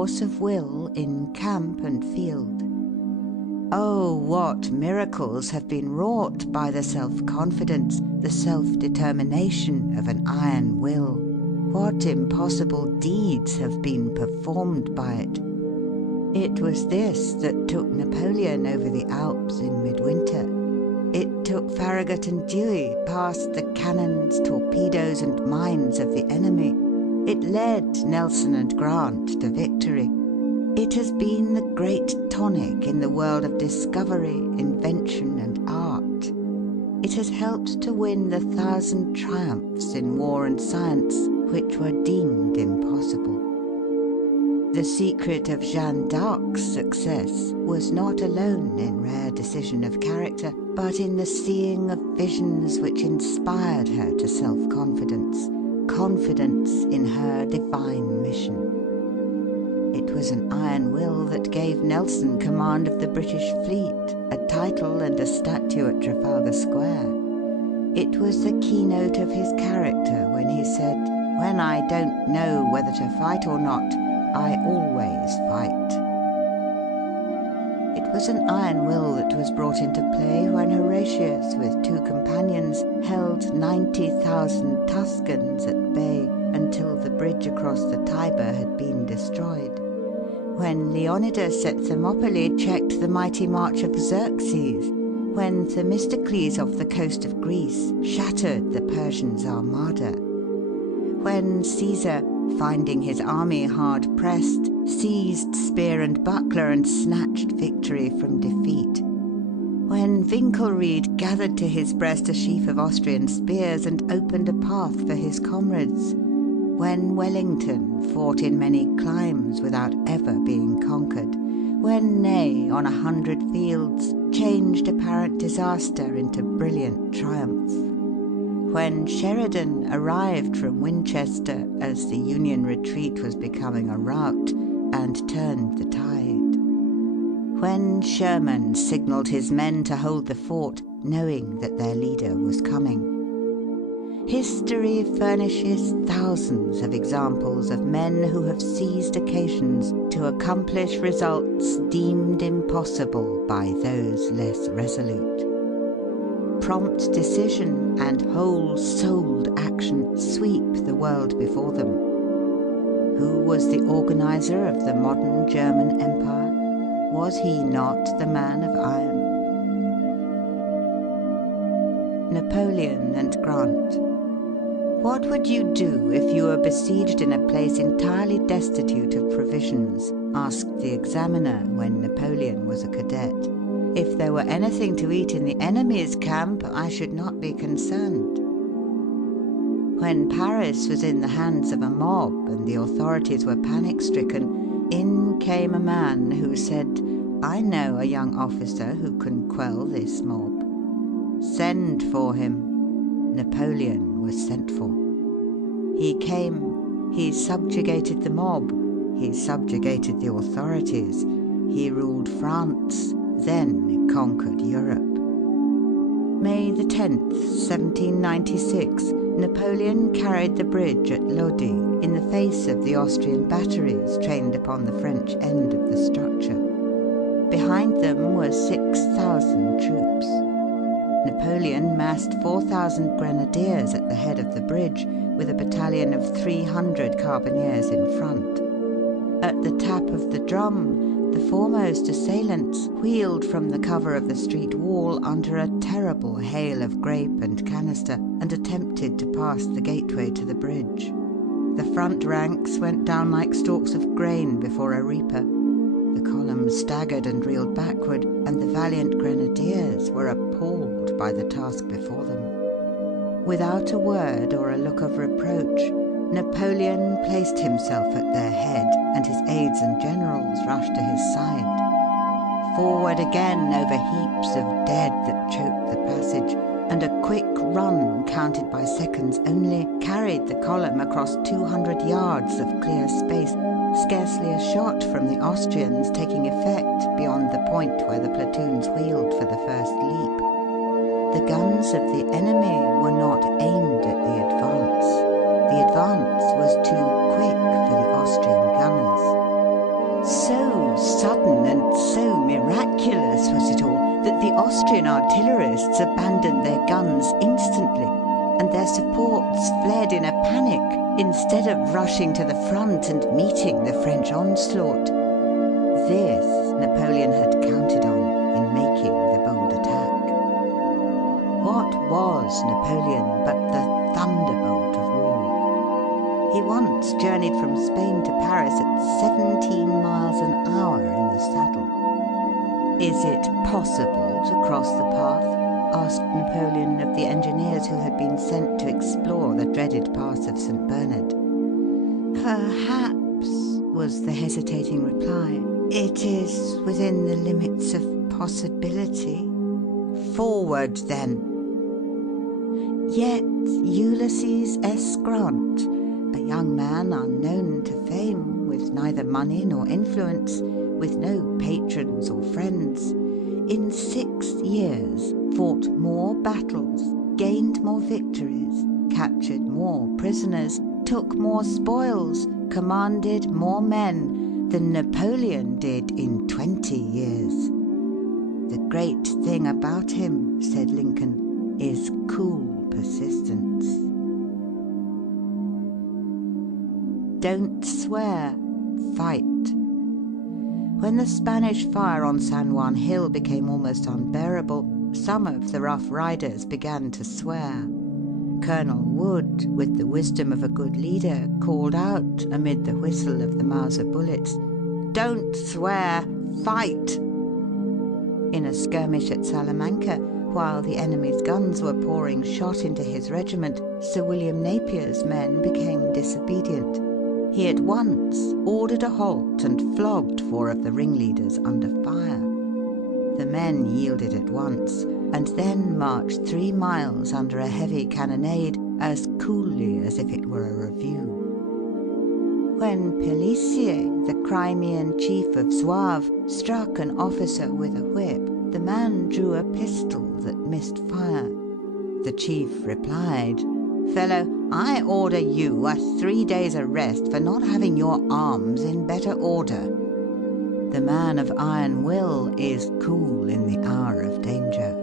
force of will in camp and field. Oh, what miracles have been wrought by the self-confidence, the self-determination of an iron will! What impossible deeds have been performed by it! It was this that took Napoleon over the Alps in midwinter. It took Farragut and Dewey past the cannons, torpedoes, and mines of the enemy. It led Nelson and Grant to victory. It has been the great tonic in the world of discovery, invention, and art. It has helped to win the 1,000 triumphs in war and science which were deemed impossible. The secret of Jeanne d'Arc's success was not alone in rare decision of character, but in the seeing of visions which inspired her to self-confidence, confidence in her divine mission. It was an iron will that gave Nelson command of the British fleet, a title and a statue at Trafalgar Square. It was the keynote of his character when he said, "When I don't know whether to fight or not, I always fight." It was an iron will that was brought into play when Horatius, with 2 companions, held 90,000 Tuscans at bay until the bridge across the Tiber had been destroyed. When Leonidas at Thermopylae checked the mighty march of Xerxes. When Themistocles off the coast of Greece shattered the Persians' armada. When Caesar, finding his army hard pressed, seized spear and buckler and snatched victory from defeat. When Winkelried gathered to his breast a sheaf of Austrian spears and opened a path for his comrades. When Wellington fought in many climes without ever being conquered. When Ney, on 100 fields, changed apparent disaster into brilliant triumph. When Sheridan arrived from Winchester as the Union retreat was becoming a rout and turned the tide. When Sherman signalled his men to hold the fort, knowing that their leader was coming. History furnishes thousands of examples of men who have seized occasions to accomplish results deemed impossible by those less resolute. Prompt decision and whole-souled action sweep the world before them. Who was the organizer of the modern German Empire? Was he not the man of iron? Napoleon and Grant. What would you do if you were besieged in a place entirely destitute of provisions? Asked the examiner when Napoleon was a cadet. If there were anything to eat in the enemy's camp, I should not be concerned. When Paris was in the hands of a mob and the authorities were panic-stricken, in came a man who said, "I know a young officer who can quell this mob." Send for him. Napoleon was sent for. He came. He subjugated the mob. He subjugated the authorities. He ruled France, then conquered Europe. May the 10th, 1796, Napoleon carried the bridge at Lodi in the face of the Austrian batteries trained upon the French end of the structure. Behind them were 6,000 troops. Napoleon massed 4,000 grenadiers at the head of the bridge, with a battalion of 300 carbineers in front. At the tap of the drum, the foremost assailants wheeled from the cover of the street wall under a terrible hail of grape and canister and attempted to pass the gateway to the bridge. The front ranks went down like stalks of grain before a reaper. The column staggered and reeled backward, and the valiant grenadiers were appalled by the task before them. Without a word or a look of reproach, Napoleon placed himself at their head, and his aides and generals rushed to his side. Forward again over heaps of dead that choked the passage, and a quick run, counted by seconds only, carried the column across 200 yards of clear space, scarcely a shot from the Austrians taking effect beyond the point where the platoons wheeled for the first leap. The guns of the enemy were not aimed at the advance. The advance was too quick for the Austrian gunners. sudden and so miraculous was it all that the Austrian artillerists abandoned their guns instantly, and their supports fled in a panic instead of rushing to the front and meeting the French onslaught. This Napoleon had counted on in making the bold attack. What was Napoleon but the thunderbolt of war? He once journeyed from Spain to Paris at 17 miles an hour in the saddle. Is it possible to cross the path? Asked Napoleon of the engineers who had been sent to explore the dreaded pass of St. Bernard. Perhaps, was the hesitating reply. It is within the limits of possibility. Forward, then. Yet Ulysses S. Grant, a young man unknown to fame, with neither money nor influence, with no patrons or friends, in 6 years fought more battles, gained more victories, captured more prisoners, took more spoils, commanded more men than Napoleon did in 20 years. The great thing about him, said Lincoln, is cool persistence. Don't swear, fight. When the Spanish fire on San Juan Hill became almost unbearable, some of the Rough Riders began to swear. Colonel Wood, with the wisdom of a good leader, called out amid the whistle of the Mauser bullets, "Don't swear, fight!" In a skirmish at Salamanca, while the enemy's guns were pouring shot into his regiment, Sir William Napier's men became disobedient. He at once ordered a halt and flogged 4 of the ringleaders under fire. The men yielded at once, and then marched 3 miles under a heavy cannonade as coolly as if it were a review. When Pélissier, the Crimean chief of Zouaves, struck an officer with a whip, the man drew a pistol that missed fire. The chief replied, "Fellow, I order you a 3 days' arrest for not having your arms in better order." The man of iron will is cool in the hour of danger.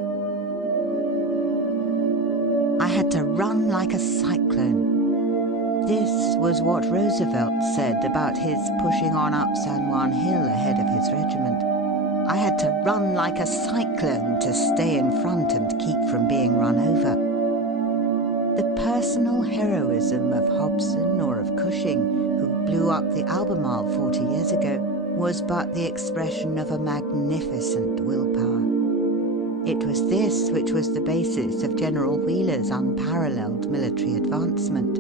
I had to run like a cyclone. This was what Roosevelt said about his pushing on up San Juan Hill ahead of his regiment. I had to run like a cyclone to stay in front and keep from being run over. The personal heroism of Hobson or of Cushing, who blew up the Albemarle 40 years ago, was but the expression of a magnificent willpower. It was this which was the basis of General Wheeler's unparalleled military advancement.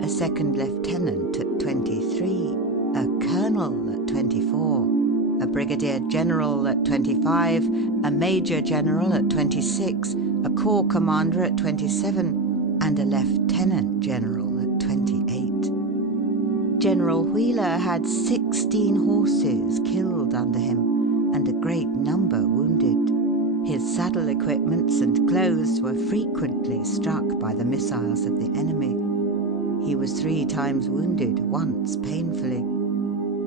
A second lieutenant at 23, a colonel at 24, a brigadier general at 25, a major general at 26, a corps commander at 27, and a lieutenant general at 28. General Wheeler had 16 horses killed under him and a great number wounded. His saddle equipments and clothes were frequently struck by the missiles of the enemy. He was 3 times wounded, once painfully.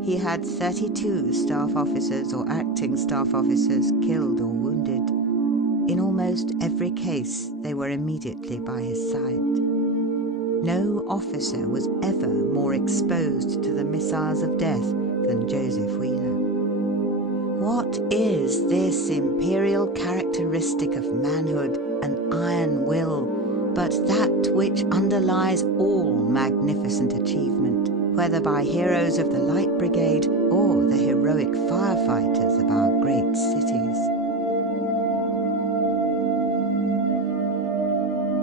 He had 32 staff officers or acting staff officers killed or wounded. In almost every case, they were immediately by his side. No officer was ever more exposed to the missiles of death than Joseph Wheeler. What is this imperial characteristic of manhood, an iron will, but that which underlies all magnificent achievement, whether by heroes of the Light Brigade or the heroic firefighters of our great city?